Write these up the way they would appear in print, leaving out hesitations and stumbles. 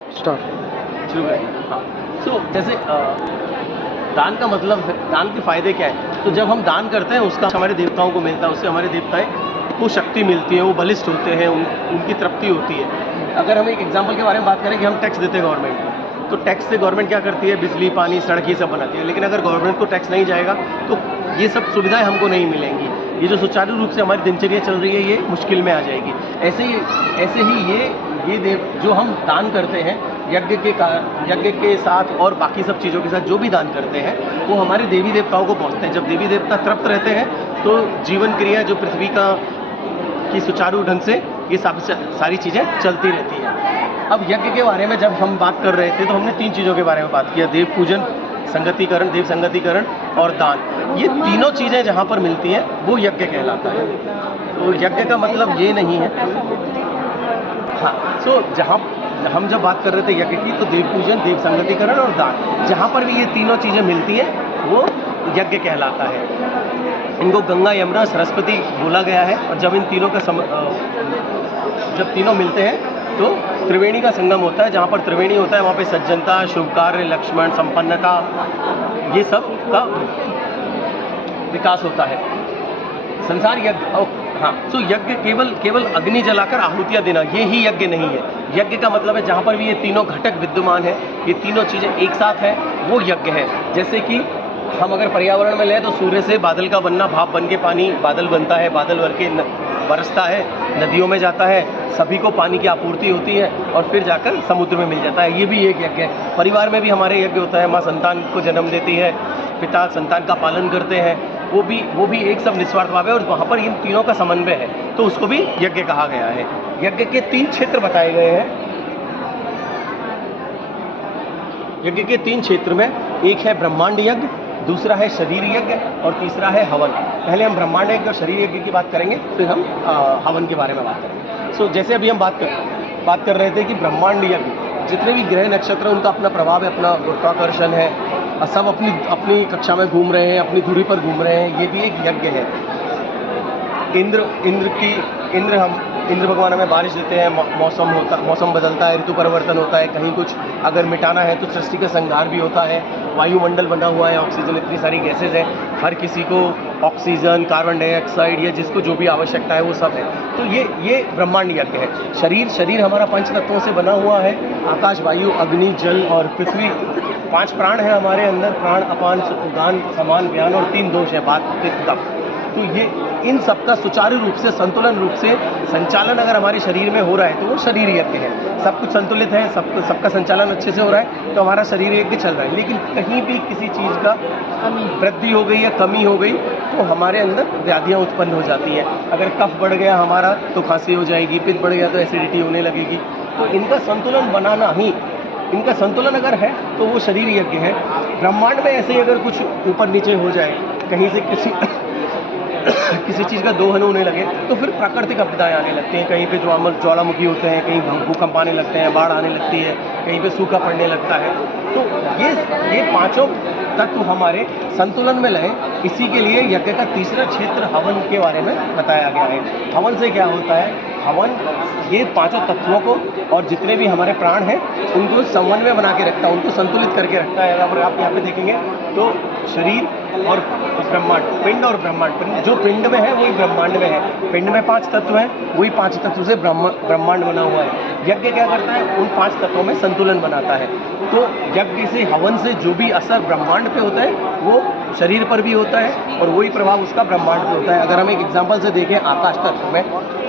Start. शुरू करें। हाँ, जैसे दान का मतलब है, दान के फ़ायदे क्या है? तो जब हम दान करते हैं उसका हमारे देवताओं को मिलता है, उससे हमारे देवताएँ को शक्ति मिलती है, वो बलिष्ठ होते हैं, उनकी तृप्ति होती है। अगर हम एक एग्जाम्पल के बारे में बात करें कि हम टैक्स देते हैं गवर्नमेंट को, तो टैक्स से गवर्नमेंट क्या करती है? बिजली, पानी, सड़क ये सब बनाती है। लेकिन अगर गवर्नमेंट को टैक्स नहीं जाएगा तो ये सब सुविधाएँ हमको नहीं मिलेंगी। ये जो सुचारू रूप से हमारी दिनचर्या चल रही है, ये मुश्किल में आ जाएगी। ऐसे ही ये देव जो हम दान करते हैं यज्ञ के साथ और बाकी सब चीज़ों के साथ जो भी दान करते हैं वो हमारे देवी देवताओं को पहुँचते हैं। जब देवी देवता तृप्त रहते हैं तो जीवन क्रिया जो पृथ्वी की सुचारू ढंग से ये सारी चीज़ें चलती रहती हैं। अब यज्ञ के बारे में जब हम बात कर रहे थे तो हमने 3 चीज़ों के बारे में बात किया: देव पूजन, संगतिकरण, देव संगतिकरण और दान। ये तीनों चीज़ें जहाँ पर मिलती हैं वो यज्ञ कहलाता है। तो यज्ञ का मतलब ये नहीं है। हाँ, जहाँ हम जब बात कर रहे थे यज्ञ की, तो देव पूजन, देव संगतिकरण और दान, जहाँ पर भी ये तीनों चीज़ें मिलती हैं वो यज्ञ कहलाता है। इनको गंगा, यमुना, सरस्वती बोला गया है। और जब इन तीनों का जब तीनों मिलते हैं तो त्रिवेणी का संगम होता है। जहाँ पर त्रिवेणी होता है वहाँ पे सज्जनता, शुभ कार्य, लक्ष्मण, संपन्नता, ये सब का विकास होता है। संसार यज्ञ, हाँ, यज्ञ केवल अग्नि जलाकर आहुतियाँ देना, ये ही यज्ञ नहीं है। यज्ञ का मतलब है जहाँ पर भी ये तीनों घटक विद्यमान है, ये तीनों चीज़ें एक साथ हैं, वो यज्ञ है। जैसे कि हम अगर पर्यावरण में लें तो सूर्य से बादल का बनना, भाप बन के पानी बादल बनता है, बादल भर के बरसता है, नदियों में जाता है, सभी को पानी की आपूर्ति होती है और फिर जाकर समुद्र में मिल जाता है। ये भी एक यज्ञ है। परिवार में भी हमारे यज्ञ होता है। माँ संतान को जन्म देती है, पिता संतान का पालन करते हैं, वो भी एक सब निस्वार्थ भाव है और वहाँ पर इन तीनों का समन्वय है, तो उसको भी यज्ञ कहा गया है। यज्ञ के 3 क्षेत्र बताए गए हैं। यज्ञ के 3 क्षेत्र में एक है ब्रह्मांड यज्ञ, दूसरा है शरीर यज्ञ और तीसरा है हवन। पहले हम ब्रह्मांड यज्ञ और शरीर यज्ञ की बात करेंगे, फिर हम हवन के बारे में बात करेंगे। जैसे अभी हम बात कर रहे थे कि ब्रह्मांड यज्ञ, जितने भी ग्रह नक्षत्र हैं उनका अपना प्रभाव है, अपना गुरुत्वाकर्षण है, सब अपनी कक्षा में घूम रहे हैं, अपनी धुरी पर घूम रहे हैं, ये भी एक यज्ञ है। इंद्र भगवान हमें बारिश देते हैं, मौसम बदलता है, ऋतु परिवर्तन होता है, कहीं कुछ अगर मिटाना है तो सृष्टि का संहार भी होता है। वायुमंडल बना हुआ है, ऑक्सीजन, इतनी सारी गैसेज हैं, हर किसी को ऑक्सीजन, कार्बन डाइऑक्साइड या जिसको जो भी आवश्यकता है वो सब है। तो ये ब्रह्मांड यज्ञ है। शरीर हमारा 5 तत्वों से बना हुआ है: आकाश, वायु, अग्नि, जल और पृथ्वी। 5 प्राण है हमारे अंदर: प्राण, अपान, उदान, समान, व्यान और 3 दोष है: वात, पित्त, कफ। तो ये इन सबका सुचारू रूप से, संतुलन रूप से संचालन अगर हमारे शरीर में हो रहा है तो वो शरीर यज्ञ है। सब कुछ संतुलित है, सबका संचालन अच्छे से हो रहा है तो हमारा शरीर यज्ञ चल रहा है। लेकिन कहीं भी किसी चीज़ का वृद्धि हो गई या कमी हो गई तो हमारे अंदर व्याधियाँ उत्पन्न हो जाती हैं। अगर कफ बढ़ गया हमारा तो खांसी हो जाएगी, पित्त बढ़ गया तो एसिडिटी होने लगेगी। तो इनका संतुलन बनाना ही, इनका संतुलन अगर है तो वो शरीर यज्ञ है। ब्रह्मांड में ऐसे ही अगर कुछ ऊपर नीचे हो जाए, कहीं से किसी चीज़ का दोहन होने लगे तो फिर प्राकृतिक आपदाएं आने लगती हैं। कहीं पे ज्वालामुखी होते हैं, कहीं भूकंप आने लगते हैं, बाढ़ आने लगती है, कहीं पे सूखा पड़ने लगता है। तो ये 5 तत्व हमारे संतुलन में लाएं, इसी के लिए यज्ञ का तीसरा क्षेत्र हवन के बारे में बताया गया है। हवन से क्या होता है? हवन ये 5 तत्वों को और जितने भी हमारे प्राण हैं उनको समन्वय बना के रखता है, उनको संतुलित करके रखता है। अगर आप यहाँ पे देखेंगे तो शरीर और ब्रह्मांड, पिंड और ब्रह्मांड, जो पिंड में है वही ब्रह्मांड में है। पिंड में 5 तत्व हैं, वही 5 तत्व से ब्रह्मांड बना हुआ है। यज्ञ क्या करता है? उन 5 तत्वों में संतुलन बनाता है। तो यज्ञ से, हवन से जो भी असर ब्रह्मांड पे होता है वो शरीर पर भी होता है और वही प्रभाव उसका ब्रह्मांड पे होता है। अगर हम एक एग्जाम्पल से देखें आकाश तत्व में,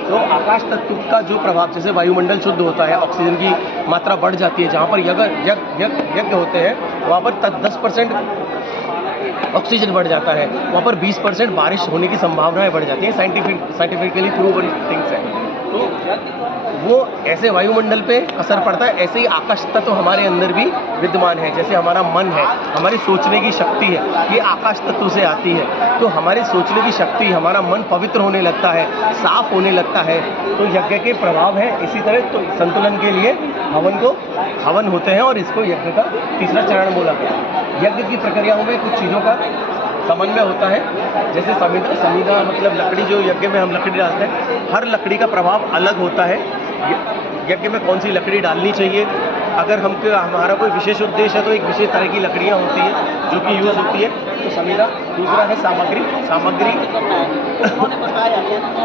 तो आकाश तत्व का जो प्रभाव, जैसे वायुमंडल शुद्ध होता है, ऑक्सीजन की मात्रा बढ़ जाती है, जहाँ पर यज्ञ होते हैं वहाँ पर 10% ऑक्सीजन बढ़ जाता है, वहाँ पर 20% बारिश होने की संभावनाएं बढ़ जाती हैं। साइंटिफिकली प्रूवन थिंग्स है। तो वो ऐसे वायुमंडल पे असर पड़ता है, ऐसे ही आकाश तत्व हमारे अंदर भी विद्यमान है। जैसे हमारा मन है, हमारी सोचने की शक्ति है, ये आकाश तत्व से आती है। तो हमारी सोचने की शक्ति, हमारा मन पवित्र होने लगता है, साफ होने लगता है, तो यज्ञ के प्रभाव है। इसी तरह तो संतुलन के लिए हवन होते हैं और इसको यज्ञ का तीसरा चरण बोला गया। यज्ञ की प्रक्रियाओं में कुछ चीज़ों का समन्वय होता है। जैसे समिधा मतलब लकड़ी, जो यज्ञ में हम लकड़ी डालते हैं, हर लकड़ी का प्रभाव अलग होता है। यज्ञ में कौन सी लकड़ी डालनी चाहिए। अगर हमारा कोई विशेष उद्देश्य है तो एक विशेष तरह की लकड़ियाँ होती हैं जो कि यूज़ होती है, तो समीरा। दूसरा है सामग्री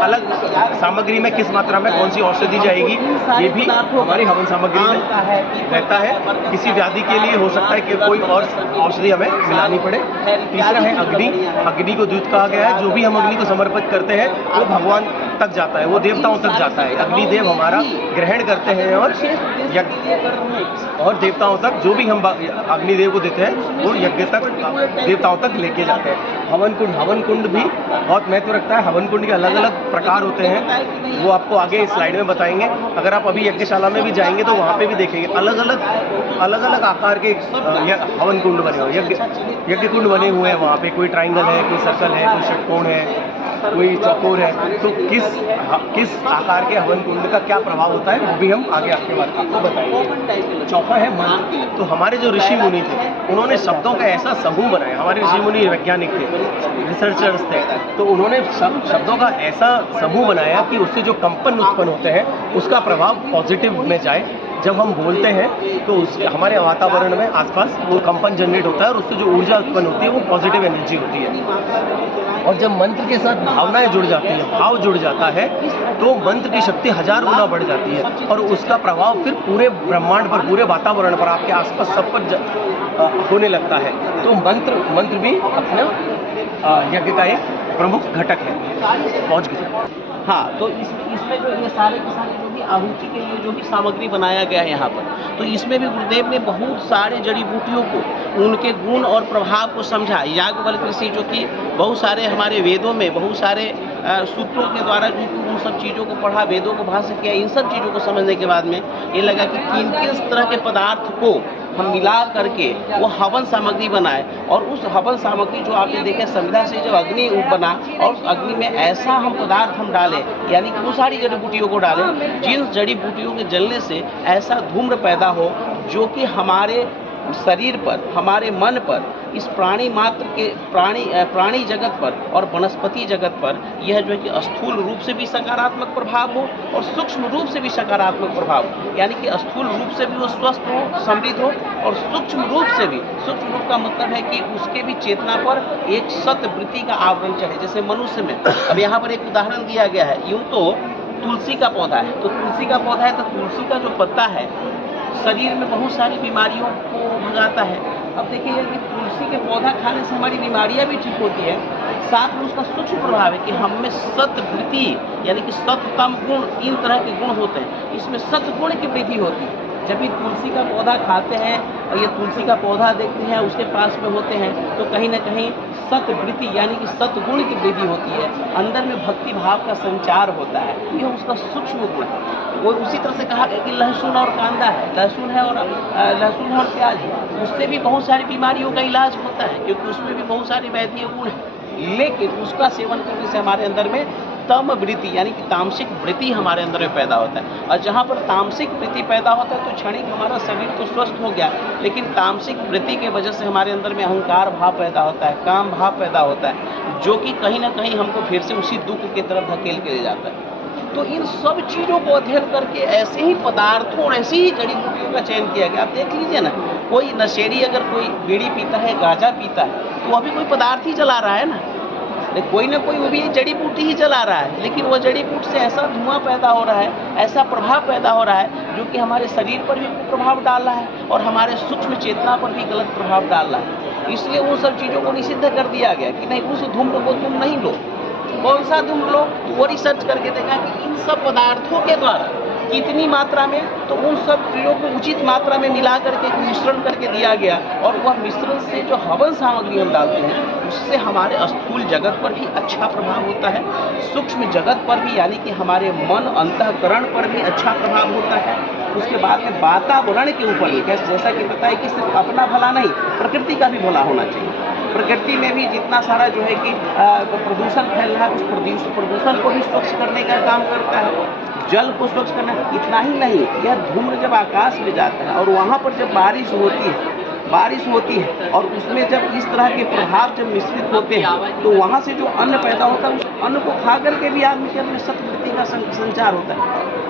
अलग सामग्री में किस मात्रा में कौन सी औषधि जाएगी, ये भी हमारी हवन सामग्री में रहता है। किसी व्याधि के लिए हो सकता है कि कोई और औषधि हमें मिलानी पड़े। तीसरा है अग्नि को दूत कहा गया है। जो भी हम अग्नि को समर्पित करते हैं वो भगवान तक जाता है, वो देवताओं तक जाता है। अग्निदेव हमारा ग्रहण करते हैं और देवताओं तक जो भी हम अग्निदेव को देते हैं वो यज्ञ तक देवताओं तक लेके जाते हैं। हवन कुंड भी बहुत महत्व रखता है। हवन कुंड के अलग अलग प्रकार होते हैं, वो आपको आगे इस स्लाइड में बताएंगे। अगर आप अभी यज्ञशाला में भी जाएंगे तो वहाँ पे भी देखेंगे अलग अलग आकार के हवन कुंड बने हुए, यज्ञ कुंड बने हुए हैं। वहाँ पे कोई ट्राइंगल है, कोई सर्कल है, कोई षटकोण है, कोई चौकोर है। तो किस आकार के हवन कुंड का क्या प्रभाव होता है वो भी हम आगे आपको बताएंगे। चौथा है मंत्र। तो हमारे जो ऋषि मुनि थे उन्होंने शब्दों का ऐसा समूह बनाया। हमारे ऋषि मुनि वैज्ञानिक थे, रिसर्चर्स थे, तो उन्होंने शब्दों का ऐसा समूह बनाया कि उससे जो कंपन उत्पन्न होते हैं उसका प्रभाव पॉजिटिव में जाए। जब हम बोलते हैं तो हमारे वातावरण में आसपास वो कंपन जनरेट होता है और उससे जो ऊर्जा उत्पन्न होती है वो पॉजिटिव एनर्जी होती है। और जब मंत्र के साथ भावनाएं जुड़ जाती हैं, भाव जुड़ जाता है, तो मंत्र की शक्ति 1000 गुना बढ़ जाती है और उसका प्रभाव फिर पूरे ब्रह्मांड पर, पूरे वातावरण पर, आपके आसपास सब पर होने लगता है। तो मंत्र भी अपना यज्ञ का एक प्रमुख घटक है। पहुँच गए। हाँ, तो इसमें जो ये सारे के सारे जो भी आहुति के लिए जो भी सामग्री बनाया गया है यहाँ पर, तो इसमें भी गुरुदेव ने बहुत सारे जड़ी बूटियों को, उनके गुण और प्रभाव को समझा। याज्ञवल्क्य ऋषि जो कि बहुत सारे हमारे वेदों में बहुत सारे सूत्रों के द्वारा जो कि उन सब चीज़ों को पढ़ा, वेदों को भाष्य किया। इन सब चीज़ों को समझने के बाद में ये लगा कि किस तरह के पदार्थ को हम मिला करके वो हवन सामग्री बनाए। और उस हवन सामग्री जो आपने देखे संविधा से जब अग्नि बना और उस अग्नि में ऐसा हम पदार्थ हम डालें, यानी कि वो सारी जड़ी बूटियों को डालें जिन जड़ी बूटियों के जलने से ऐसा धूम्र पैदा हो जो कि हमारे शरीर पर, हमारे मन पर, इस प्राणी मात्र के प्राणी जगत पर और वनस्पति जगत पर यह जो है कि स्थूल रूप से भी सकारात्मक प्रभाव हो और सूक्ष्म रूप से भी सकारात्मक प्रभाव हो। यानी कि स्थूल रूप से भी वो स्वस्थ हो, समृद्ध हो और सूक्ष्म रूप से भी, सूक्ष्म रूप का मतलब है कि उसके भी चेतना पर एक सत्वृत्ति का आवरण चढ़े। जैसे मनुष्य में अब यहाँ पर एक उदाहरण दिया गया है। यूँ तो तुलसी का पौधा है, तो तुलसी का पौधा है तो तुलसी का जो पत्ता है शरीर में बहुत सारी बीमारियों को भगाता है। अब देखिए कि तुलसी के पौधा खाने से हमारी बीमारियां भी ठीक होती है, साथ में उसका सूक्ष्म प्रभाव है कि हम में सत्वृत्ति यानी कि सत्तम गुण, इन तरह के गुण होते हैं, इसमें सत्गुण की वृद्धि होती है। जब भी तुलसी का पौधा खाते हैं और ये तुलसी का पौधा देखते हैं उसके पास में होते हैं तो कहीं ना कहीं सत्वृत्ति यानी कि सत्गुण की वृद्धि होती है, अंदर में भक्ति भाव का संचार होता है, यह उसका सूक्ष्म गुण है। वो उसी तरह से कहा गया कि लहसुन और कांदा है, लहसुन है और प्याज है, उससे भी बहुत सारी बीमारियों का इलाज होता है क्योंकि उसमें भी बहुत सारे वैद्य गुण हैं। लेकिन उसका सेवन करने से हमारे अंदर में तम वृत्ति यानी कि तामसिक वृत्ति हमारे अंदर में पैदा होता है। और जहाँ पर तामसिक वृत्ति पैदा होता है तो क्षणिक हमारा शरीर तो स्वस्थ हो गया, लेकिन तामसिक वृत्ति के वजह से हमारे अंदर में अहंकार भाव पैदा होता है, काम भाव पैदा होता है, जो कि कहीं ना कहीं हमको फिर से उसी दुख की तरफ धकेल के ले जाता है। तो इन सब चीज़ों को अध्ययन करके ऐसे ही पदार्थों और ऐसी ही जड़ी बूटियों का चयन किया गया। आप देख लीजिए ना, कोई नशेड़ी अगर कोई बीड़ी पीता है, गांजा पीता है, तो वह भी कोई पदार्थ ही जला रहा है ना, कोई ना कोई वो भी जड़ी बूटी ही जला रहा है, लेकिन वो जड़ी बूटी से ऐसा धुआं पैदा हो रहा है, ऐसा प्रभाव पैदा हो रहा है जो कि हमारे शरीर पर भी प्रभाव डाल रहा है और हमारे सूक्ष्म चेतना पर भी गलत प्रभाव डाल रहा है। इसलिए उन सब चीज़ों को निषिद्ध कर दिया गया कि नहीं, उस धूम्र को तुम नहीं लो। कौन सा धूम्र लो? तो वो रिसर्च करके देखा कि इन सब पदार्थों के द्वारा कितनी मात्रा में, तो उन सब चीज़ों को उचित मात्रा में मिला करके मिश्रण करके दिया गया और वह मिश्रण से जो हवन सामग्री हम डालते हैं उससे हमारे स्थूल जगत पर भी अच्छा प्रभाव होता है, सूक्ष्म जगत पर भी यानी कि हमारे मन अंतःकरण पर भी अच्छा प्रभाव होता है। उसके बाद में वातावरण के ऊपर भी, जैसा कि पता है कि सिर्फ अपना भला नहीं, प्रकृति का भी भला होना चाहिए। प्रकृति में भी जितना सारा जो है कि प्रदूषण फैल रहा है उस प्रदूषण को भी स्वच्छ करने का काम करता है, जल को स्वच्छ करना। इतना ही नहीं, यह धूम्र जब आकाश में जाता है और वहाँ पर जब बारिश होती है और उसमें जब इस तरह के प्रभाव जब मिश्रित होते हैं तो वहाँ से जो अन्न पैदा होता है उस अन्न को खा करके भी आदमी के अंदर सत्वृत्ति का संचार होता है।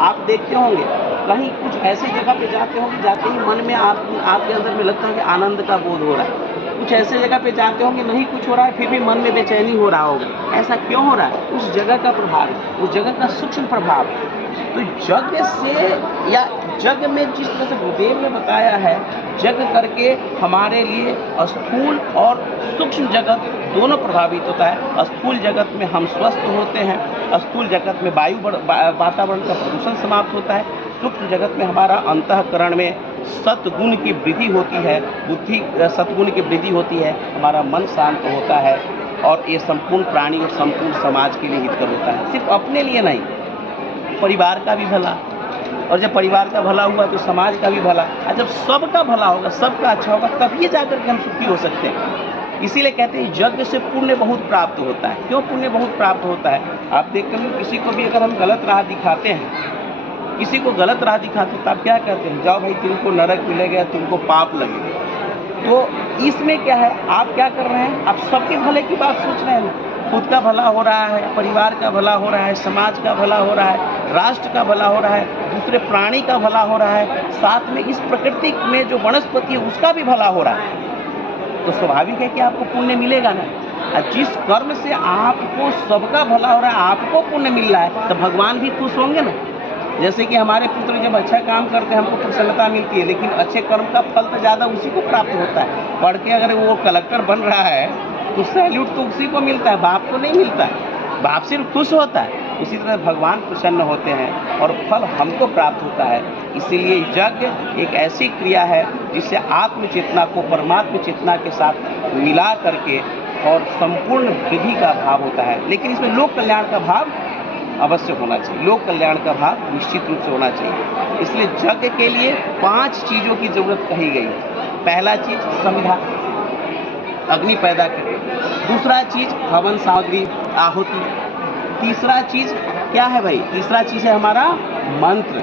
आप देखते होंगे कहीं कुछ ऐसी जगह पे जाते होंगे, जाते ही मन में आपके अंदर में लगता है कि आनंद का बोध हो रहा है। कुछ ऐसे जगह पे जाते होंगे नहीं कुछ हो रहा है, फिर भी मन में बेचैनी हो रहा होगा। ऐसा क्यों हो रहा है? उस जगह का प्रभाव है, उस जगह का सूक्ष्म प्रभाव है। तो यज्ञ से या यज्ञ में जिस तरह से गुरुदेव ने बताया है, यज्ञ करके हमारे लिए स्थूल और सूक्ष्म जगत दोनों प्रभावित होता है। स्थूल जगत में हम स्वस्थ होते हैं, स्थूल जगत में वातावरण का प्रदूषण समाप्त होता है, सूक्ष्म जगत में हमारा अंतःकरण में सत्गुण की वृद्धि होती है, सत्गुण की वृद्धि होती है, हमारा मन शांत होता है और ये संपूर्ण प्राणी और संपूर्ण समाज के लिए हितकर होता है। सिर्फ अपने लिए नहीं, परिवार का भी भला, और जब परिवार का भला हुआ तो समाज का भी भला, और जब सबका भला होगा, सबका अच्छा होगा, तभी जाकर के हम सुखी हो सकते हैं। इसीलिए कहते हैं यज्ञ से पुण्य बहुत प्राप्त होता है। क्यों पुण्य बहुत प्राप्त होता है? आप देखते हैं किसी को भी अगर हम गलत राह दिखाते हैं, किसी को गलत राह दिखाते तो आप क्या कहते हैं? जाओ भाई, तुमको नरक मिलेगा, तुमको पाप लगेगा। तो इसमें क्या है, आप क्या कर रहे हैं? आप सबके भले की बात सोच रहे हैं। खुद का भला हो रहा है, परिवार का भला हो रहा है, समाज का भला हो रहा है, राष्ट्र का भला हो रहा है, दूसरे प्राणी का भला हो रहा है, साथ में इस प्रकृति में जो वनस्पति है उसका भी भला हो रहा है। तो स्वाभाविक है कि आपको पुण्य मिलेगा ना। और जिस कर्म से आपको सबका भला हो रहा है, आपको पुण्य मिल रहा है, तो भगवान भी खुश होंगे ना। जैसे कि हमारे पुत्र जब अच्छा काम करते हैं हमको प्रसन्नता मिलती है, लेकिन अच्छे कर्म का फल तो ज़्यादा उसी को प्राप्त होता है। पढ़ के अगर वो कलेक्टर बन रहा है तो सैल्यूट तो उसी को मिलता है, बाप को नहीं मिलता है। बाप सिर्फ खुश होता है। उसी तरह भगवान प्रसन्न होते हैं और फल हमको प्राप्त होता है। इसीलिए यज्ञ एक ऐसी क्रिया है जिससे आत्म चेतना को परमात्म चेतना के साथ मिला करके और संपूर्ण विधि का भाव होता है। लेकिन इसमें लोक कल्याण का भाव अवश्य होना चाहिए, लोक कल्याण का भाव निश्चित रूप से होना चाहिए। इसलिए यज्ञ के लिए 5 चीज़ों की जरूरत कही गई है। पहला चीज़ संविधा, अग्नि पैदा करें। दूसरा चीज़ हवन सामग्री, आहुति। तीसरा चीज़ क्या है भाई? तीसरा चीज़ है हमारा मंत्र।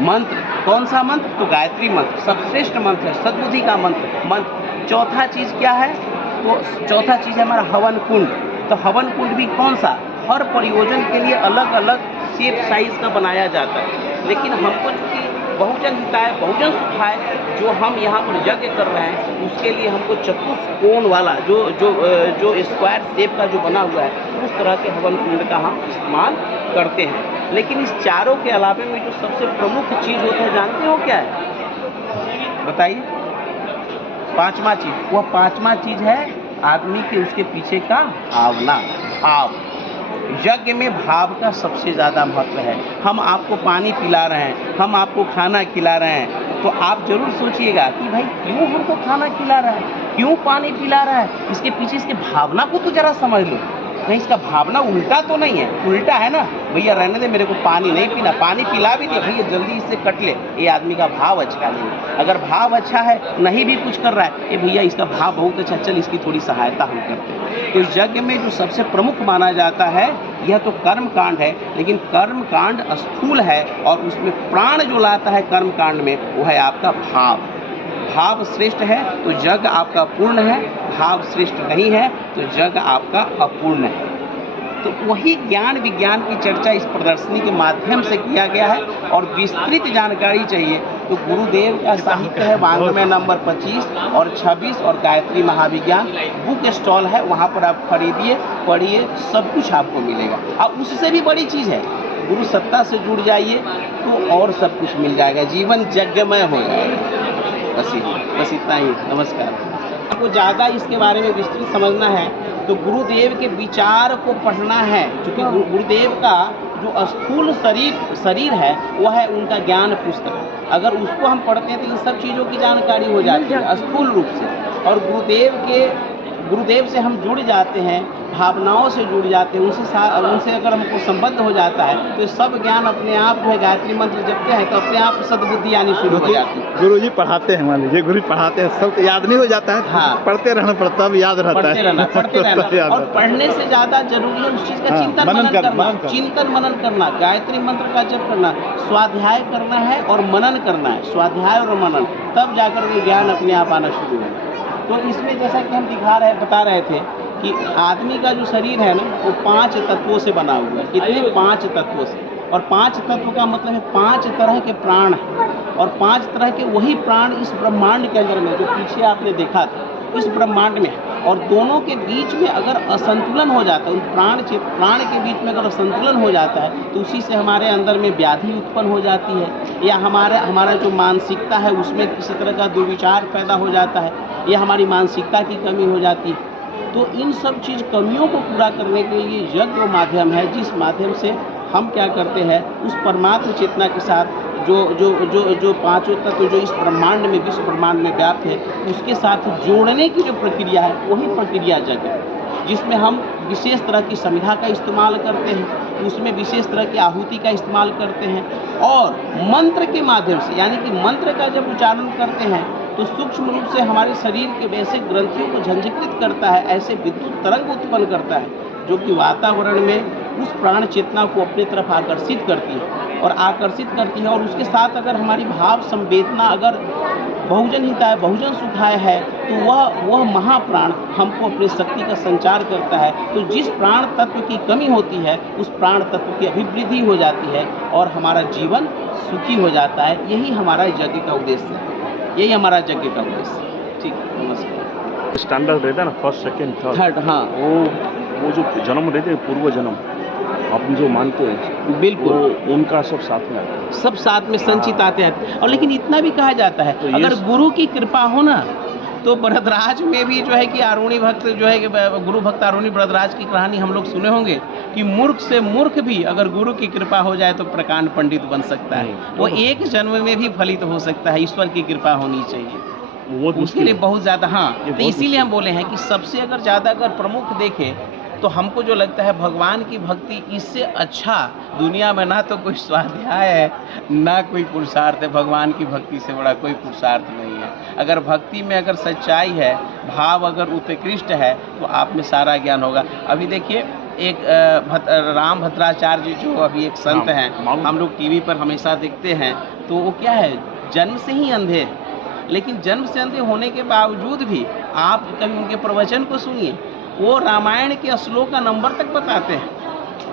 मंत्र कौन सा मंत्र? तो गायत्री मंत्र सबश्रेष्ठ मंत्र है, सद्बुद्धि का मंत्र। चौथा चीज़ क्या है? तो चौथा चीज़ है हमारा हवन कुंड। तो हवन कुंड भी कौन सा? हर प्रयोजन के लिए अलग अलग शेप साइज का बनाया जाता है। लेकिन हमको चूँकि बहुजन हिताय बहुजन सुखाय जो हम यहाँ पर यज्ञ कर रहे हैं, उसके लिए हमको चतुष्कोण वाला जो स्क्वायर शेप का जो बना हुआ है, उस तरह के हवन कुंड का हम इस्तेमाल करते हैं। लेकिन इस चारों के अलावे में जो सबसे प्रमुख चीज़ होता है, जानते हो क्या है? बताइए। 5वां चीज़, वह 5वां चीज़ है आदमी के उसके पीछे का भावना, भाव। यज्ञ में भाव का सबसे ज़्यादा महत्व है। हम आपको पानी पिला रहे हैं, हम आपको खाना खिला रहे हैं, तो आप जरूर सोचिएगा कि भाई क्यों हमको खाना खिला रहा है, क्यों पानी पिला रहा है, इसके पीछे इसके भावना को तो ज़रा समझ लो। नहीं, इसका भावना उल्टा तो नहीं है? उल्टा है ना, भैया रहने दे, मेरे को पानी नहीं पीना, पानी पिला भी दिया, भैया जल्दी इससे कट ले। ये आदमी का भाव अच्छा नहीं है। अगर भाव अच्छा है, नहीं भी कुछ कर रहा है, ये भैया इसका भाव बहुत अच्छा, चल इसकी थोड़ी सहायता हम करते हैं। तो यज्ञ में जो सबसे प्रमुख माना जाता है, यह तो कर्म कांड है, लेकिन कर्म कांड स्थूल है और उसमें प्राण जो लाता है कर्म कांड में, वो है आपका भाव। भाव श्रेष्ठ है तो यज्ञ आपका पूर्ण है, भाव श्रेष्ठ नहीं है तो यज्ञ आपका अपूर्ण है। तो वही ज्ञान विज्ञान की चर्चा इस प्रदर्शनी के माध्यम से किया गया है। और विस्तृत जानकारी चाहिए तो गुरुदेव का साहित्य है वाङ्मय नंबर 25 और 26 और गायत्री महाविज्ञान बुक स्टॉल है, वहाँ पर आप खरीदिए, पढ़िए, सब कुछ आपको मिलेगा। अब उससे भी बड़ी चीज़ है, गुरु सत्ता से जुड़ जाइए तो और सब कुछ मिल जाएगा, जीवन यज्ञमय हो जाएगा। बस इतना ही। नमस्कार। आपको ज़्यादा इसके बारे में विस्तृत समझना है तो गुरुदेव के विचार को पढ़ना है, क्योंकि गुरुदेव का जो स्थूल शरीर है वह है उनका ज्ञान पुस्तक। अगर उसको हम पढ़ते हैं तो इन सब चीज़ों की जानकारी हो जाती है स्थूल रूप से। और गुरुदेव से हम जुड़ जाते हैं, भावनाओं से जुड़ जाते हैं, उनसे अगर हमको संबद्ध हो जाता है तो सब ज्ञान अपने आप जो है गायत्री मंत्र जपते हैं तो अपने आप सद्बुद्धि आनी शुरू हो जाती है। गुरु जी पढ़ाते हैं, मान लीजिए गुरु पढ़ाते हैं, सब याद नहीं हो जाता है। हाँ, पढ़ते रहना पड़ता है, याद रहता पढ़ते रहना। और पढ़ने से ज़्यादा जरूरी है उस चीज़ का चिंतन मनन करना, गायत्री मंत्र का जप करना, स्वाध्याय करना है और मनन करना है, स्वाध्याय और मनन, तब जाकर के ज्ञान अपने आप आना शुरू होगा। तो इसमें जैसा कि हम बता रहे थे कि आदमी का जो शरीर है ना वो 5 तत्वों से बना हुआ है। कितने? 5 तत्वों से। और 5 तत्व का मतलब है 5 तरह के प्राण हैं और 5 तरह के वही प्राण इस ब्रह्मांड के अंदर में, जो पीछे आपने देखा था, इस ब्रह्मांड में है। और दोनों के बीच में अगर असंतुलन हो जाता है, उन प्राण के बीच में अगर असंतुलन हो जाता है तो उसी से हमारे अंदर में व्याधि उत्पन्न हो जाती है, या हमारा जो मानसिकता है उसमें किसी तरह का दुर्विचार पैदा हो जाता है, या हमारी मानसिकता की कमी हो जाती है। तो इन सब चीज़ कमियों को पूरा करने के लिए यज्ञ वो माध्यम है, जिस माध्यम से हम क्या करते हैं, उस परमात्म चेतना के साथ जो पांचों तत्व जो इस ब्रह्मांड में, विश्व ब्रह्मांड में व्याप्त है, उसके साथ जोड़ने की जो प्रक्रिया है वही प्रक्रिया यज्ञ है, जिसमें हम विशेष तरह की समिधा का इस्तेमाल करते हैं, उसमें विशेष तरह की आहुति का इस्तेमाल करते हैं, और मंत्र के माध्यम से, यानी कि मंत्र का जब उच्चारण करते हैं तो सूक्ष्म रूप से हमारे शरीर के वैसे ग्रंथियों को झंझकृत करता है, ऐसे विद्युत तरंग उत्पन्न करता है, जो कि वातावरण में उस प्राण चेतना को अपनी तरफ आकर्षित करती है और उसके साथ अगर हमारी भाव संवेदना अगर बहुजन हिताय बहुजन सुखाय है तो वह महाप्राण हमको अपनी शक्ति का संचार करता है। तो जिस प्राण तत्व की कमी होती है उस प्राण तत्व की अभिवृद्धि हो जाती है और हमारा जीवन सुखी हो जाता है। यही हमारा यज्ञ का उद्देश्य है, यही हमारा यज्ञ का उद्देश्य है। ठीक, नमस्कार। स्टैंडर्ड रहता है ना, फर्स्ट सेकंड थर्ड, हाँ, वो जो जन्म रहते हैं, पूर्व जन्म आप जो मानते हैं, बिल्कुल उनका सब साथ में आता है, सब साथ में संचित आते हैं। और लेकिन इतना भी कहा जाता है, तो अगर गुरु की कृपा हो ना तो भरतराज में भी जो है कि आरुणी भक्त जो है कि गुरु भक्त आरुणी भरतराज की कहानी हम लोग सुने होंगे कि मूर्ख से मूर्ख भी अगर गुरु की कृपा हो जाए तो प्रकांड पंडित बन सकता है। वो एक जन्म में भी फलित हो सकता है, ईश्वर की कृपा होनी चाहिए वो उसके लिए बहुत ज़्यादा। हाँ, तो इसीलिए हम बोले हैं कि सबसे अगर ज़्यादा अगर प्रमुख देखें तो हमको जो लगता है भगवान की भक्ति, इससे अच्छा दुनिया में ना तो कोई स्वाध्याय है ना कोई पुरुषार्थ है। भगवान की भक्ति से बड़ा कोई पुरुषार्थ नहीं है। अगर भक्ति में अगर सच्चाई है, भाव अगर उत्कृष्ट है तो आप में सारा ज्ञान होगा। अभी देखिए एक राम भद्राचार्य जी जो अभी एक संत हैं, हम लोग टीवी पर हमेशा देखते हैं, तो वो क्या है, जन्म से ही अंधे हैं, लेकिन जन्म से अंधे होने के बावजूद भी आप कभी उनके प्रवचन को सुनिए, वो रामायण के श्लोक का नंबर तक बताते हैं,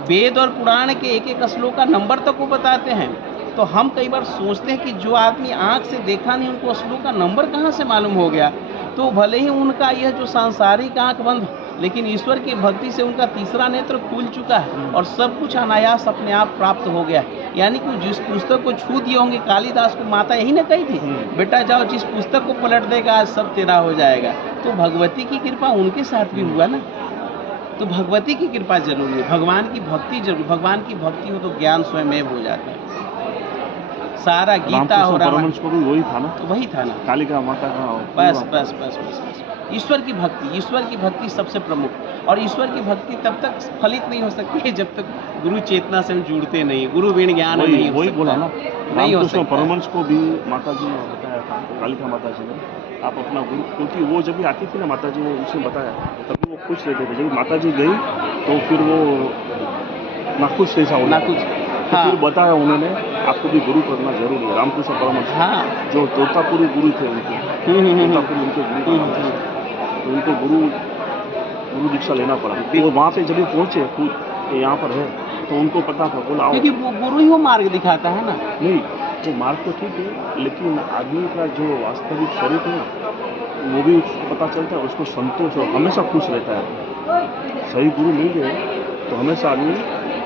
वेद और पुराण के एक एक श्लोक का नंबर तक वो बताते हैं। तो हम कई बार सोचते हैं कि जो आदमी आँख से देखा नहीं उनको श्लोक का नंबर कहाँ से मालूम हो गया। तो भले ही उनका यह जो सांसारिक आँख बंद, लेकिन ईश्वर की भक्ति से उनका तीसरा नेत्र खुल चुका है और सब कुछ अनायास अपने आप प्राप्त हो गया। यानी कि जिस पुस्तक को छू दिए होंगे, कालिदास को माता यही ना कही थी, बेटा जाओ जिस पुस्तक को पलट देगा आज सब तेरा हो जाएगा। तो भगवती की कृपा उनके साथ भी हुआ ना, तो भगवती की कृपा जरूरी है, भगवान की भक्ति जरूरी। भगवान की भक्ति हो तो ज्ञान स्वयं हो जाता है। सारा गीता हो रामायण को भी वही था ना, तो वही था ना, कालिका माता का। बस बस बस बस बस ईश्वर की भक्ति सबसे प्रमुख। और ईश्वर की भक्ति तब तक फलित नहीं हो सकती है जब तक गुरु चेतना से हम जुड़ते नहीं, गुरु बिन ज्ञान नहीं हो वही सकता। बोला ना, नहीं हो सकता। परमहंस को भी माता जी ने बताया था, कालिका माता जी ने, आप अपना गुरु, क्योंकि वो जब भी आती थी ना माता जी ने उसने बताया, तभी वो खुश रहते थे। जब माता जी गई तो फिर वो नाखुश जैसा हो नाखुश, तो हाँ। फिर बताया उन्होंने, आपको भी गुरु करना जरूरी है। रामकृष्ण परमहंस, हाँ, जो तोतापुरी गुरु थे उनके, तोतापुरी उनके गुरु का नाम था। तो उनको गुरु दीक्षा लेना पड़ा। वो वहाँ पे जब भी पहुँचे खुद यहाँ पर है तो उनको पता था, बोला आओ। क्योंकि गुरु ही वो मार्ग दिखाता है ना। नहीं, वो मार्ग तो ठीक है, लेकिन आदमी का जो वास्तविक स्वरूप है वो भी उसको पता चलता है, उसको संतोष और हमेशा खुश रहता है। सही गुरु मिल गए तो हमेशा आदमी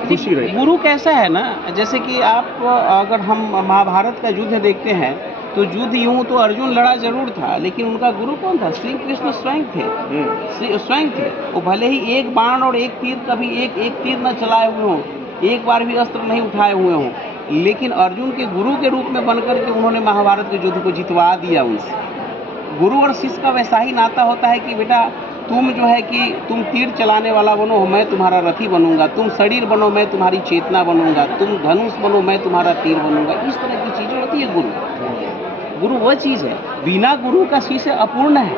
खुशी रहे। गुरु कैसा है ना, जैसे कि आप अगर हम महाभारत का युद्ध देखते हैं तो युद्ध यूं तो अर्जुन लड़ा जरूर था, लेकिन उनका गुरु कौन था? श्री कृष्ण स्वयं थे, स्वयं थे। वो भले ही एक बाण और एक तीर, कभी एक तीर न चलाए हुए हों, एक बार भी अस्त्र नहीं उठाए हुए हों, लेकिन अर्जुन के गुरु के रूप में बनकर के उन्होंने महाभारत के युद्ध को जितवा दिया उनसे। गुरु और शिष्य का वैसा ही नाता होता है कि बेटा तुम जो है कि तुम तीर चलाने वाला बनो, मैं तुम्हारा रथी बनूंगा, तुम शरीर बनो, मैं तुम्हारी चेतना बनूंगा, तुम धनुष बनो, मैं तुम्हारा तीर बनूंगा। इस तरह की चीज़ें होती है गुरु वह चीज़ है। बिना गुरु का शिष्य अपूर्ण है,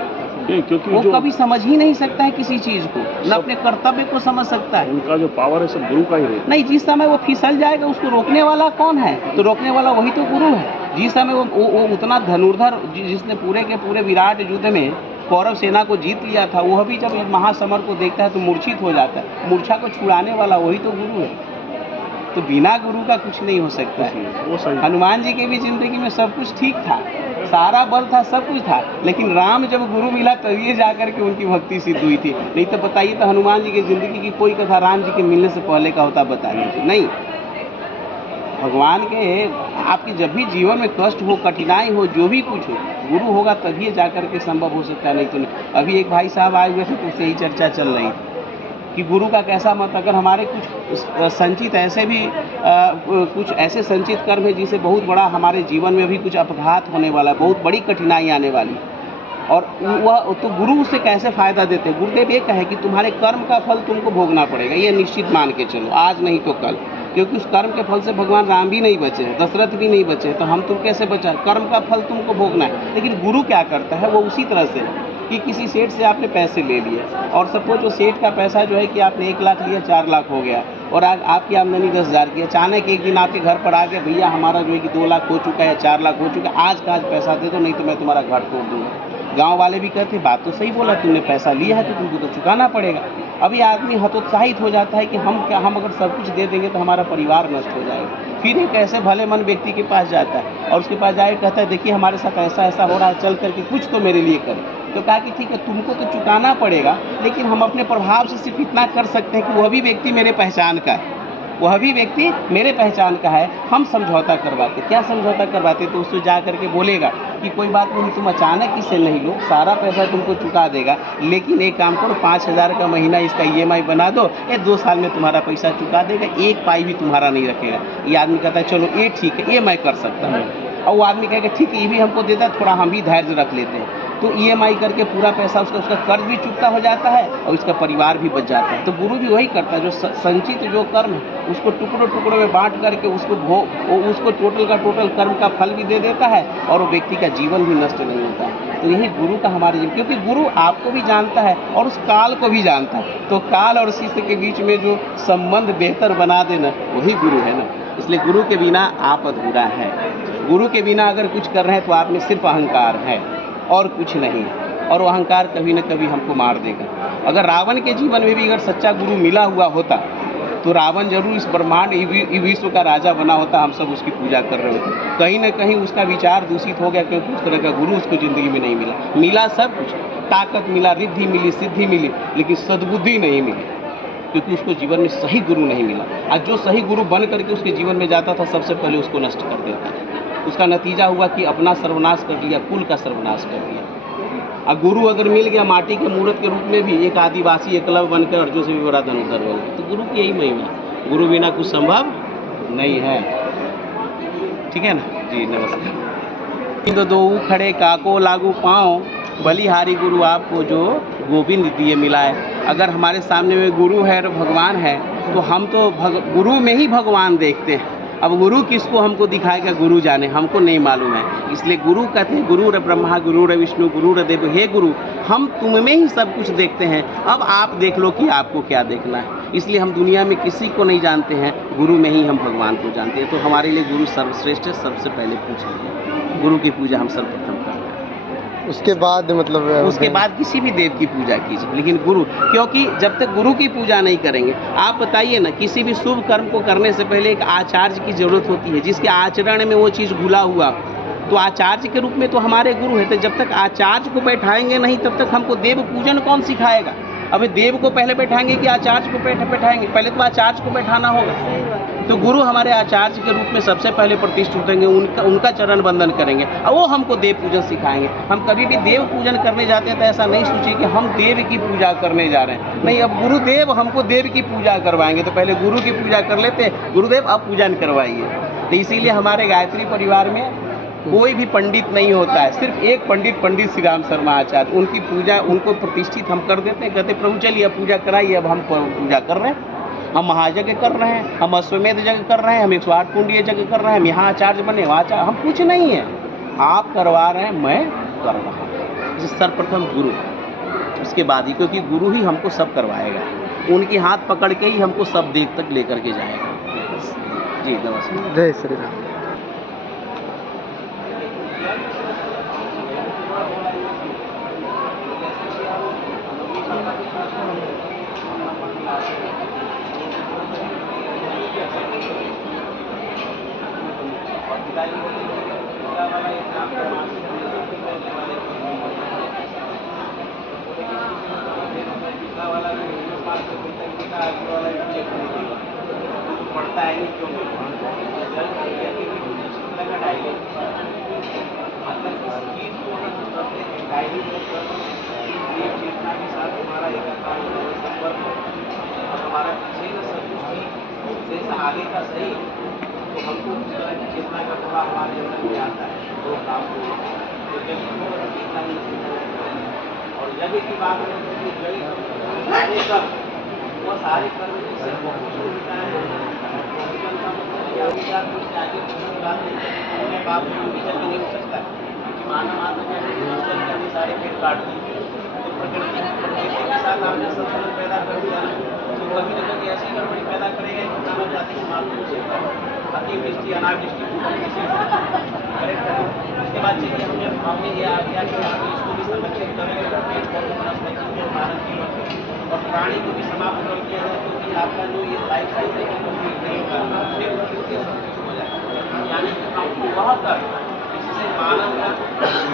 क्योंकि वो कभी समझ ही नहीं सकता है किसी चीज़ को, न अपने कर्तव्य को समझ सकता है। उनका जो पावर है सब गुरु का ही है। नहीं, जिस समय वो फिसल जाएगा उसको रोकने वाला कौन है? तो रोकने वाला वही तो गुरु है। जिस समय वो उतना धनुर्धर, जिसने पूरे के पूरे विराट युद्ध में कौरव सेना को जीत लिया था, वह भी जब महासमर को देखता है तो मूर्छित हो जाता है। मूर्छा को छुड़ाने वाला वही तो गुरु है। तो बिना गुरु का कुछ नहीं हो सकता है। वो सही। हनुमान जी के भी जिंदगी में सब कुछ ठीक था, सारा बल था, सब कुछ था, लेकिन राम जब गुरु मिला तभी जाकर के उनकी भक्ति सिद्ध हुई थी। नहीं तो बताइए तो हनुमान जी की जिंदगी की कोई कथा राम जी के मिलने से पहले का होता, बता दीजिए। नहीं, भगवान के आपकी जब भी जीवन में कष्ट हो, कठिनाई हो, जो भी कुछ हो, गुरु होगा तभी जाकर के संभव हो सकता है, नहीं तो नहीं। अभी एक भाई साहब आए हुए थे तो उससे ही चर्चा चल रही थी कि गुरु का कैसा मत, अगर हमारे कुछ संचित ऐसे भी कुछ ऐसे संचित कर्म है जिसे बहुत बड़ा हमारे जीवन में भी कुछ अपघात होने वाला है, बहुत बड़ी कठिनाई आने वाली, और वह तो गुरु उससे कैसे फ़ायदा देते हैं। गुरुदेव ये कहे कि तुम्हारे कर्म का फल तुमको भोगना पड़ेगा, ये निश्चित मान के चलो, आज नहीं तो कल, क्योंकि उस कर्म के फल से भगवान राम भी नहीं बचे, दशरथ भी नहीं बचे, तो हम तुम कैसे बचा, कर्म का फल तुमको भोगना है। लेकिन गुरु क्या करता है, वो उसी तरह से कि किसी सेठ से आपने पैसे ले लिए और सपोज वो सेठ का पैसा जो है कि आपने 1 लाख लिया, 4 लाख हो गया, और आपकी आमदनी 10,000 की, अचानक एक दिन आपके घर पर आ गया, भैया हमारा जो है कि 2 लाख हो चुका है, 4 लाख हो चुका है, आज का आज पैसा दे दो, नहीं तो मैं तुम्हारा घर तोड़ दूँगा। गांव वाले भी कहते बात तो सही बोला, तुमने पैसा लिया है तो तुमको तो चुकाना पड़ेगा। अभी आदमी हतोत्साहित हो जाता है कि हम अगर सब कुछ दे देंगे तो हमारा परिवार नष्ट हो जाएगा। फिर एक ऐसे भले मन व्यक्ति के पास जाता है और उसके पास जाए कहता है देखिए हमारे साथ ऐसा ऐसा हो रहा है, चल करके कुछ तो मेरे लिए करें। तो कहा कि ठीक है तुमको तो चुकाना पड़ेगा, लेकिन हम अपने प्रभाव से सिर्फ इतना कर सकते हैं कि वह भी व्यक्ति मेरे पहचान का है, वह भी व्यक्ति मेरे पहचान का है, हम समझौता करवाते। क्या समझौता करवाते, तो उससे जा करके बोलेगा कि कोई बात नहीं, तुम अचानक इसे नहीं लो, सारा पैसा तुमको चुका देगा, लेकिन एक काम करो 5,000 का महीना इसका EMI बना दो, ये 2 साल में तुम्हारा पैसा चुका देगा, एक पाई भी तुम्हारा नहीं रखेगा। ये आदमी कहता है चलो ये ठीक है, ये मैं कर सकता हूँ, और वो आदमी कहेगा ठीक है ये भी हमको देता, थोड़ा हम भी धैर्य रख लेते हैं। तो EMI करके पूरा पैसा उसका कर्ज भी चुकता हो जाता है और उसका परिवार भी बच जाता है। तो गुरु भी वही करता है, जो संचित जो कर्म है उसको टुकड़ों टुकड़ों में बांट करके उसको टोटल का टोटल कर्म का फल भी दे देता है और वो व्यक्ति का जीवन भी नष्ट नहीं होता है। तो यही गुरु का हमारे जीवन, क्योंकि गुरु आपको भी जानता है और उस काल को भी जानता है, तो काल और शिष्य के बीच में जो संबंध बेहतर बना देना वही गुरु है ना। इसलिए गुरु के बिना आप अधूरा है। गुरु के बिना अगर कुछ कर रहे हैं तो आप में सिर्फ अहंकार है और कुछ नहीं, और वो अहंकार कभी न कभी हमको मार देगा। अगर रावण के जीवन में भी अगर सच्चा गुरु मिला हुआ होता तो रावण जरूर इस ब्रह्मांड विश्व का राजा बना होता, हम सब उसकी पूजा कर रहे होते। कहीं न कहीं उसका विचार दूषित हो गया, क्योंकि उस तरह का गुरु उसको ज़िंदगी में नहीं मिला। मिला सब कुछ, ताकत मिला, रिद्धि मिली, सिद्धि मिली, लेकिन सद्बुद्धि नहीं मिली, क्योंकि उसको जीवन में सही गुरु नहीं मिला। आज जो सही गुरु बन करके उसके जीवन में जाता था, सबसे पहले उसको नष्ट कर देता था। उसका नतीजा हुआ कि अपना सर्वनाश कर दिया, कुल का सर्वनाश कर दिया। अब गुरु अगर मिल गया माटी के मूर्त के रूप में भी, एक आदिवासी एकलव्य बनकर अर्जुन से भी बड़ा धनुर्धर बन गया। तो गुरु की यही महिमा, गुरु बिना कुछ संभव नहीं है। ठीक है ना जी, नमस्कार। तो दो खड़े काको लागू पाँव, बलिहारी गुरु आपको जो गोविंद दिए मिलाए। अगर हमारे सामने में गुरु है और भगवान है तो हम तो गुरु में ही भगवान देखते हैं। अब गुरु किसको हमको दिखाएगा, गुरु जाने, हमको नहीं मालूम है। इसलिए गुरु कहते हैं गुरु र ब्रह्मा गुरु र विष्णु गुरु र देव। हे गुरु, हम तुम में ही सब कुछ देखते हैं, अब आप देख लो कि आपको क्या देखना है। इसलिए हम दुनिया में किसी को नहीं जानते हैं, गुरु में ही हम भगवान को जानते हैं। तो हमारे लिए गुरु सर्वश्रेष्ठ है, सबसे पहले पूछिए। गुरु की पूजा हम सर्वप्रथम करते हैं, उसके बाद मतलब उसके बाद किसी भी देव की पूजा कीजिए, लेकिन गुरु, क्योंकि जब तक गुरु की पूजा नहीं करेंगे, आप बताइए ना, किसी भी शुभ कर्म को करने से पहले एक आचार्य की जरूरत होती है, जिसके आचरण में वो चीज़ घुला हुआ। तो आचार्य के रूप में तो हमारे गुरु है। तो जब तक आचार्य को बैठाएंगे नहीं, तब तक हमको देव पूजन कौन सिखाएगा। अभी देव को पहले बैठाएंगे कि आचार्य को बैठाएंगे, पहले तो आचार्य को बैठाना होगा। तो गुरु हमारे आचार्य के रूप में सबसे पहले प्रतिष्ठित होंगे, उनका चरण वंदन करेंगे और वो हमको देव पूजन सिखाएंगे। हम कभी भी देव पूजन करने जाते हैं तो ऐसा नहीं सोचिए कि हम देव की पूजा करने जा रहे हैं, नहीं। अब गुरुदेव हमको देव की पूजा करवाएंगे, तो पहले गुरु की पूजा कर लेते हैं, गुरुदेव अब पूजन करवाइए। तो इसीलिए हमारे गायत्री परिवार में कोई भी पंडित नहीं होता है, सिर्फ एक पंडित श्री राम शर्मा आचार्य, उनकी पूजा, उनको प्रतिष्ठित हम कर देते हैं। कहते प्रभु चलिए अब पूजा कराइए। अब हम पूजा कर रहे हैं, हम महायज्ञ कर रहे हैं, हम अश्वमेध यज्ञ कर रहे हैं, हम 108 कुंडीय यज्ञ कर रहे हैं, हम यहाँ आचार्य बने, वहाँ आचार्य, हम कुछ नहीं है, आप करवा रहे हैं, मैं कर रहा हूँ। सर्वप्रथम गुरु, उसके बाद ही, क्योंकि गुरु ही हमको सब करवाएगा, उनके हाथ पकड़ के ही हमको सब देव तक लेकर के जाएगा। जी नमस्कार, जय श्री राम। अधिकारी होते हैं, टीका वाला एक नाम का मासिक करने वाले टीका वाला भी 500 रुपये टीका आगे वाला एक चेक पड़ता है नहीं क्यों का डायरी मतलब इस चीज को अगर हम करते हैं डायरी में ये चेतना के साथ हमारा एक अकाउंट संपर्क और हमारा पीछे का सब कुछ जैसा आगे का सही तो हमको उस तरह की चेतना का थोड़ा हमारे अंदर में आता है वो काम को तो जब चेतना और यज्ञ की बात है तो सारे कर्म वो सारे कर्म से बहुत कुछ मिलता है आगे पाप विचल नहीं हो सकता क्योंकि मानव आत्मा विचल के हमने सारे पेड़ काट दिए तो प्रकृति के साथ हमने संतुलन पैदा कर दिया तो कभी न कभी ऐसी गड़बड़ी पैदा करेगा कि मानव जाति समाप्त हो सकता है अतिवृष्टि अनावृष्टि करेक्ट है उसके बाद चलिए हमने ये आ गया कि हम इसको भी संरक्षित करेंगे पेड़ पौधे वनस्पति को मानव जीवन और प्राणी को भी समाप्त कर दिया जाए क्योंकि आपका जो ये लाइफ साइकिल है कंप्लीट नहीं होगा यानी हमको वह कर जिससे मानव का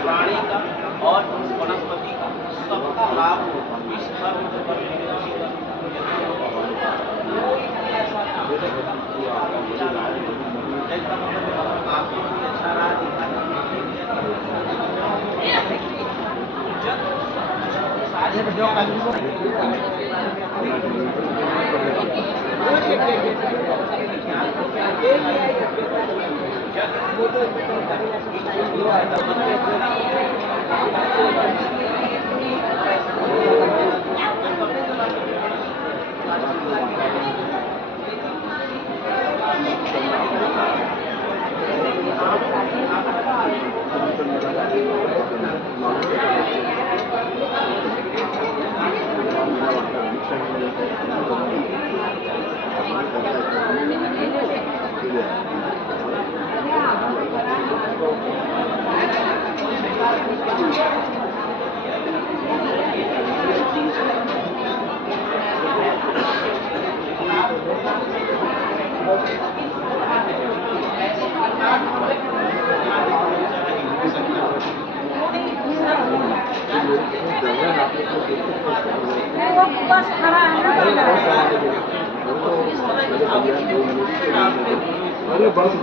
प्राणी का और वनस्पति का सबका लाभ हो विश्व भर में आपको भी अच्छा रहा बस खड़ा अरे बस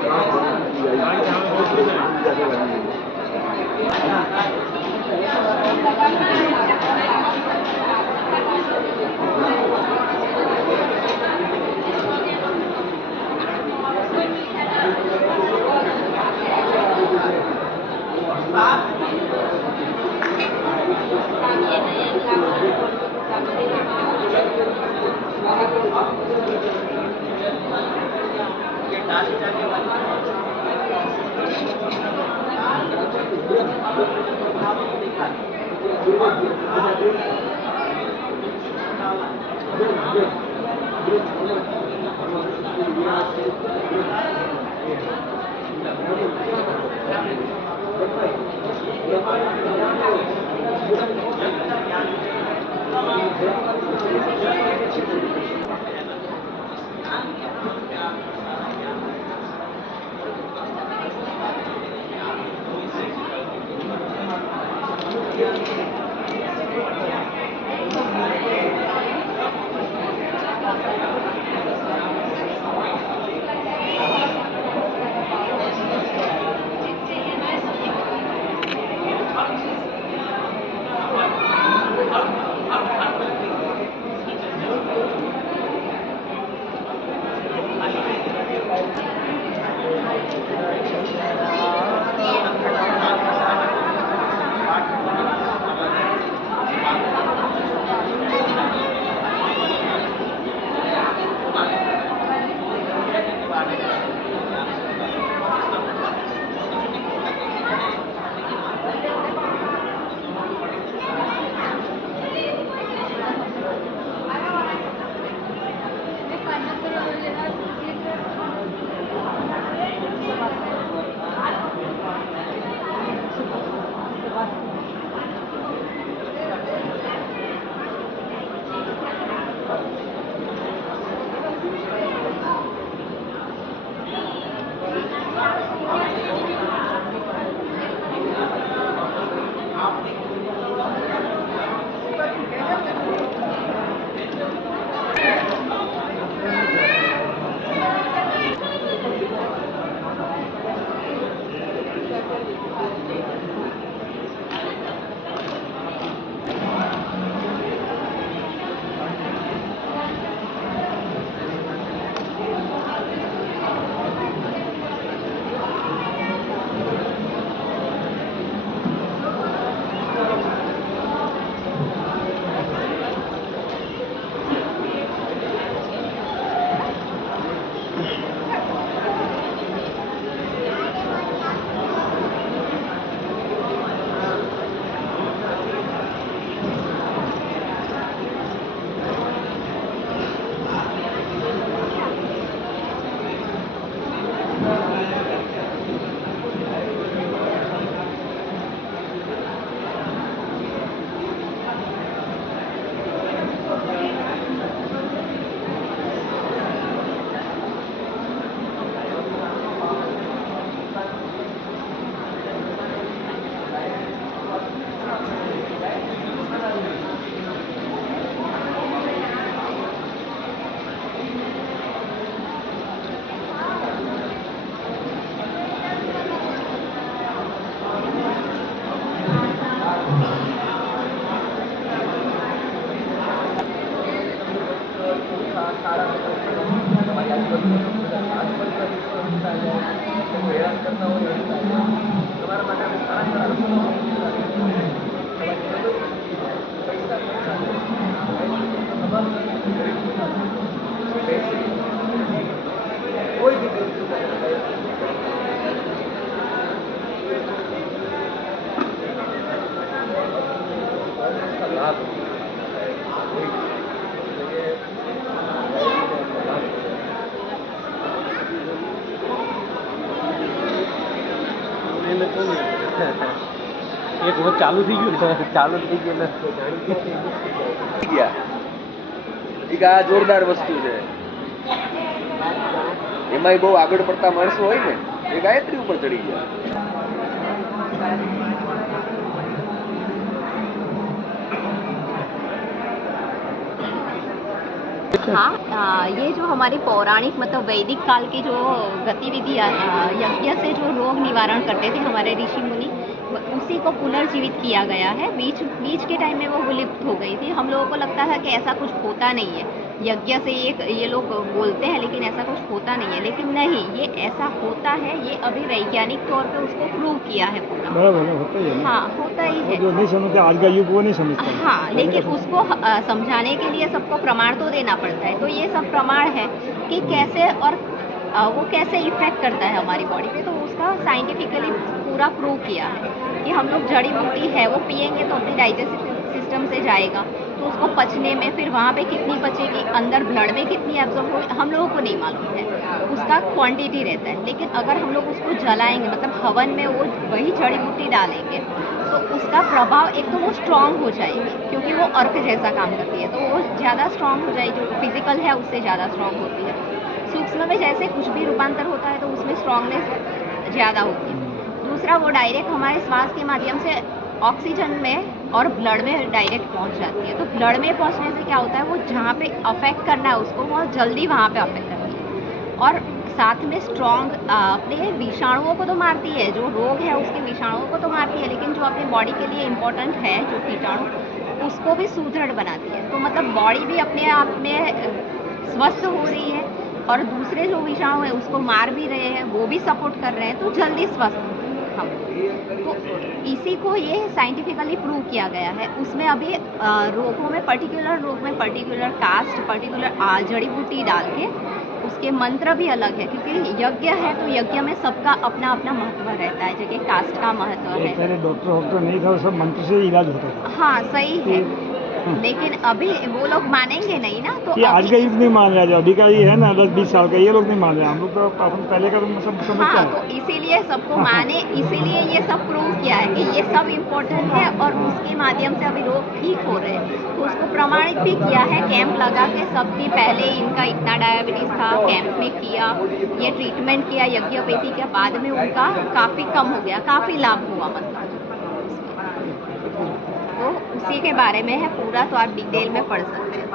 એક વખત ચાલુ થઈ ગયું ને ચાલુ થઈ ગયું ને ગયા એક આ જોરદાર વસ્તુ છે એમાંય બહુ આગળ પડતા માણસો હોય ને એ ગાયત્રી ઉપર ચડી ગયા हाँ, ये जो हमारे पौराणिक मतलब वैदिक काल की जो गतिविधि यज्ञ से जो रोग निवारण करते थे हमारे ऋषि मुनि, उसी को पुनर्जीवित किया गया है। बीच के टाइम में वो विलुप्त हो गई थी। हम लोगों को लगता था कि ऐसा कुछ होता नहीं है, यज्ञ से ये लोग बोलते हैं लेकिन ऐसा कुछ होता नहीं है, लेकिन नहीं, ये ऐसा होता है। ये अभी वैज्ञानिक तौर पे उसको प्रूव किया है पूरा। बराबर होता ही है। हाँ, होता ही है। जो नहीं समझते आज का युग वो नहीं समझता। हाँ, लेकिन उसको समझाने के लिए सबको प्रमाण तो देना पड़ता है। तो ये सब प्रमाण है कि कैसे और वो कैसे इफेक्ट करता है हमारी बॉडी पे, तो उसका साइंटिफिकली पूरा प्रूव किया है कि हम लोग जड़ी बूटी है वो पियेंगे तो अपने डाइजेस्टिव सिस्टम से जाएगा, तो उसको पचने में फिर वहाँ पे कितनी पचेगी, अंदर ब्लड में कितनी एब्जॉर्ब होगी, हम लोगों को नहीं मालूम है, उसका क्वांटिटी रहता है। लेकिन अगर हम लोग उसको जलाएंगे, मतलब हवन में वो वही जड़ी बूटी डालेंगे, तो उसका प्रभाव एक तो वो स्ट्रांग हो जाएगी, क्योंकि वो अर्क जैसा काम करती है, तो वो ज़्यादा स्ट्रांग हो जाएगी। जो फिजिकल है उससे ज़्यादा स्ट्रांग होती है। सूक्ष्म में जैसे कुछ भी रूपांतर होता है तो उसमें स्ट्रांगनेस ज़्यादा होती है। दूसरा, वो डायरेक्ट हमारे श्वास के माध्यम से ऑक्सीजन में और ब्लड में डायरेक्ट पहुंच जाती है। तो ब्लड में पहुंचने से क्या होता है, वो जहाँ पे अफेक्ट करना है उसको बहुत जल्दी वहाँ पे अफेक्ट करती है। और साथ में स्ट्रॉन्ग अपने विषाणुओं को तो मारती है, जो रोग है उसके विषाणुओं को तो मारती है, लेकिन जो अपने बॉडी के लिए इम्पोर्टेंट है जो कीटाणु, उसको भी सुदृढ़ बनाती है। तो मतलब बॉडी भी अपने आप में स्वस्थ हो रही है और दूसरे जो विषाणु हैं उसको मार भी रहे हैं, वो भी सपोर्ट कर रहे हैं, तो जल्दी स्वस्थ हम। तो इसी को ये साइंटिफिकली प्रूव किया गया है। उसमें अभी रोगों में पर्टिकुलर कास्ट, पर्टिकुलर जड़ी बूटी डाल के उसके मंत्र भी अलग है, क्योंकि यज्ञ है तो यज्ञ में सबका अपना अपना महत्व रहता है, जैसे कास्ट का महत्व है। पहले डॉक्टर नहीं था, सब मंत्र से इलाज होता था। हाँ, सही है, लेकिन अभी वो लोग मानेंगे नहीं ना। तो ये आज का युग नहीं मान रहा, जो अभी का ये है ना 10-20 साल का, ये लोग नहीं मान रहे। हम लोग तो अपन पहले का तो सब समझते हाँ, हैं। तो इसीलिए सबको माने, इसीलिए ये सब प्रूव किया है कि ये सब इम्पोर्टेंट है और उसके माध्यम से अभी लोग ठीक हो रहे हैं। तो उसको प्रमाणित भी किया है, कैंप लगा के सबकी। पहले इनका इतना डायबिटीज़ था, कैंप में किया, ये ट्रीटमेंट किया यज्ञोपैथी के, बाद में उनका काफ़ी कम हो गया, काफ़ी लाभ हुआ मतलब। तो उसी के बारे में है पूरा, तो आप डिटेल में पढ़ सकते हैं।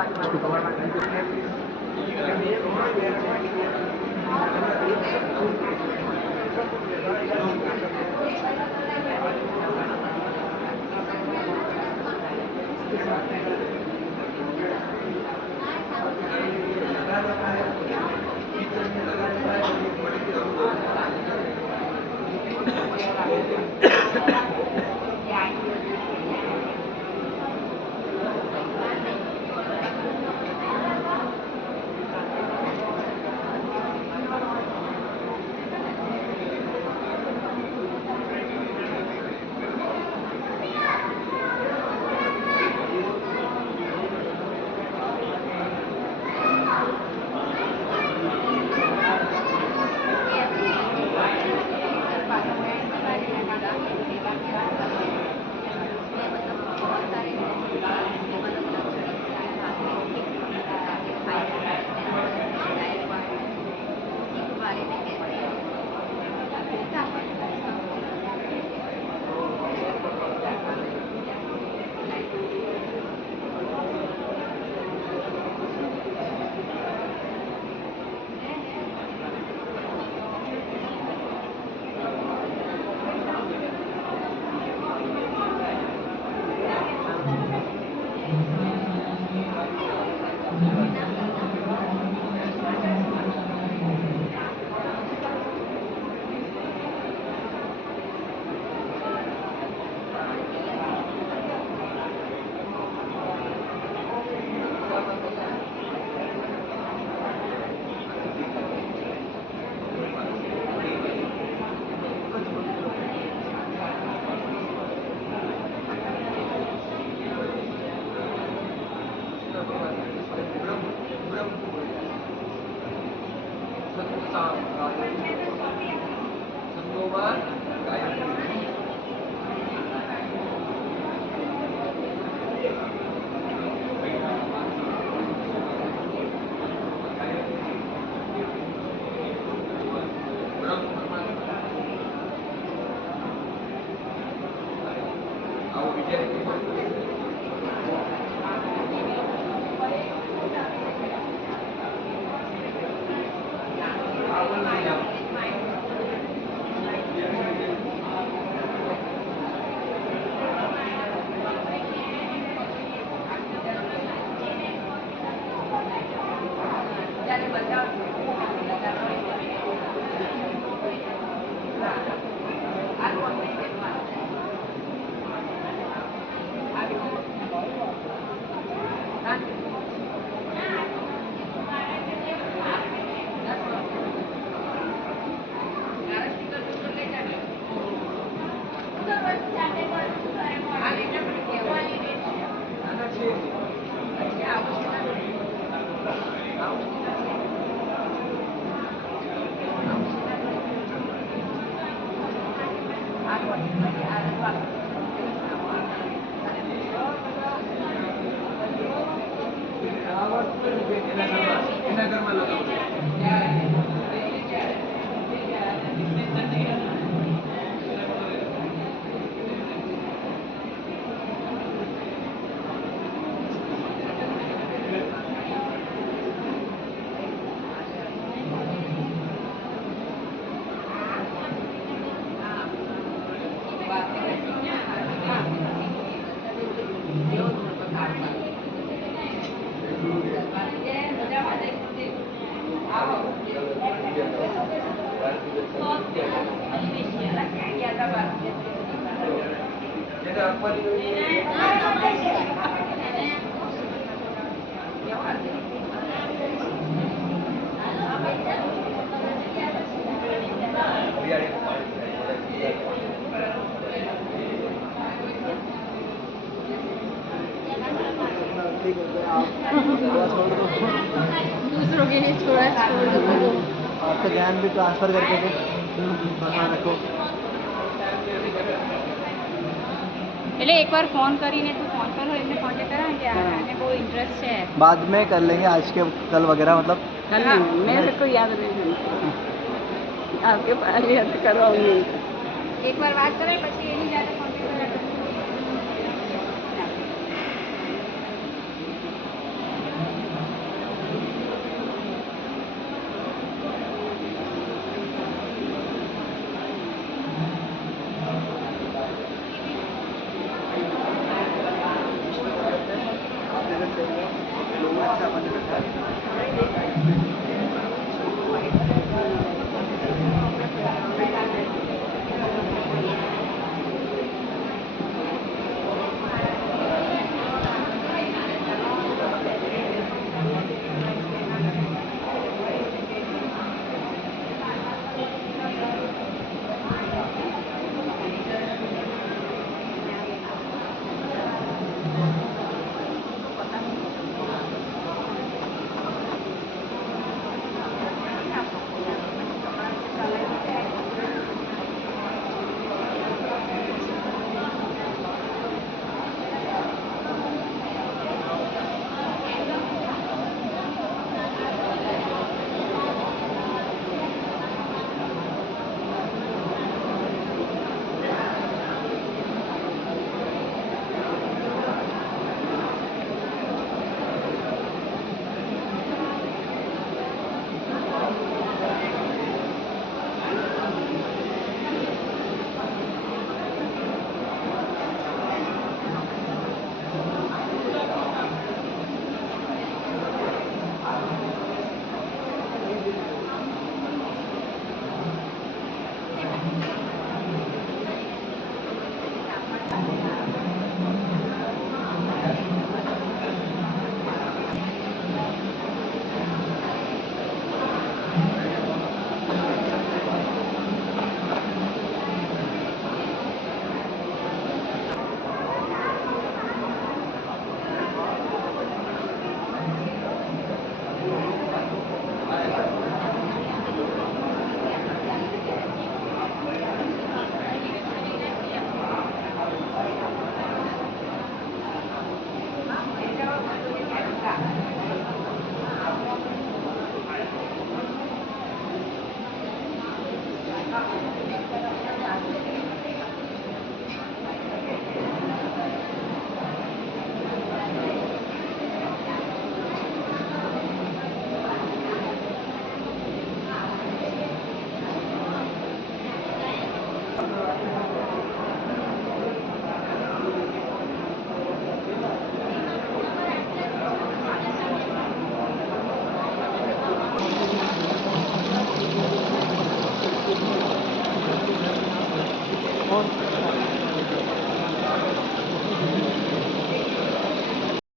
दूसरों के लिए छोड़ दो। आपका ज्ञान भी ट्रांसफर करके दो, भगवान रखो। એટલે એકવાર ફોન કરીને તું ફોન પર હોય એમને કોન્ટેક્ટ કરા કે આને બહુ ઇન્ટરેસ્ટ છે बाद में कर लेंगे, आज के कल वगैरह मतलब कल मेरे को याद नहीं आपके पास याद करवाऊंगी एक बार बात करें પછી